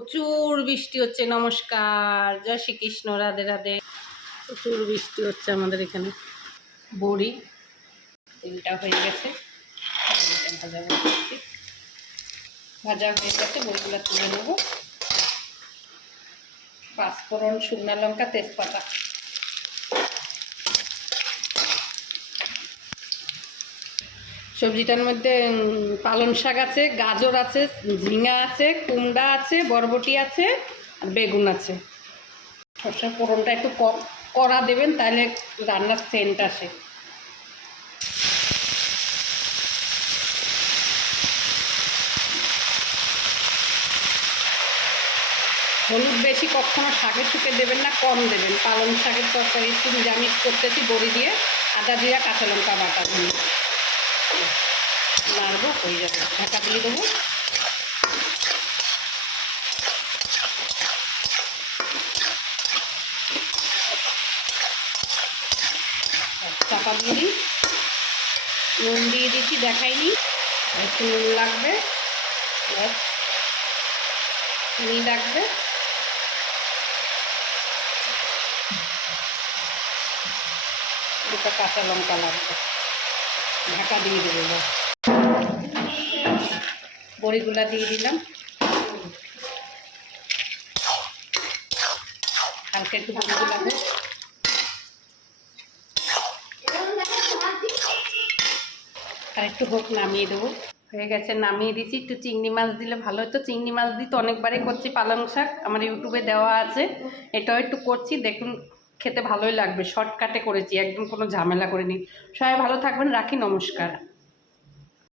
প্রচুর বৃষ্টি হচ্ছে। নমস্কার, জয় শ্রীকৃষ্ণ, রাধে রাধে। প্রচুর বৃষ্টি হচ্ছে আমাদের এখানে। বড়ি তেলটা হয়ে গেছে, ভাজা হয়ে গেছে, বড়িগুলো তুলে নেব। পাঁচফোড়ন, শুকনো লঙ্কা, তেজপাতা। সবজিটার মধ্যে পালং শাক আছে, গাজর আছে, ঝিঙা আছে, কুমড়া আছে, বরবটি আছে, আর বেগুন আছে। সবসময় ফোড়নটা একটু কড়া দেবেন, তাহলে রান্নার সেন্ট আসে। হলুদ বেশি কখনো শাকের শুকে দেবেন না, কম দেবেন। পালং শাকের তরকারি একটু নিরামিষ করতেছি বড়ি দিয়ে, আদা জিরা কাঁচা লঙ্কা বাটা দিয়ে নাড়বো, হয়ে যাবে। ঢাকা দিয়ে দেবো। চাপা দিয়ে দিই। নুন দিয়ে দিচ্ছি, দেখাইনি, একটু নুন লাগবে, চিনি লাগবে, দুটো কাঁচা লঙ্কা লাগবে। ঢাকা দিয়ে দেবো। বড়িগুলা দিয়ে দিলাম, হালকা একটু বড়িগুলা হোক, আর একটু হোক, নামিয়ে দেবো। হয়ে গেছে, নামিয়ে দিচ্ছি। একটু চিংড়ি মাছ দিলে ভালো হতো। চিংড়ি মাছ দিই তো অনেকবারই করছি পালং শাক, আমার ইউটিউবে দেওয়া আছে। এটাও একটু করছি, দেখুন খেতে ভালোই লাগবে। শর্টকাটে করেছি, একদম কোনো ঝামেলা করিনি। সবাই ভালো থাকবেন, রাখি, নমস্কার।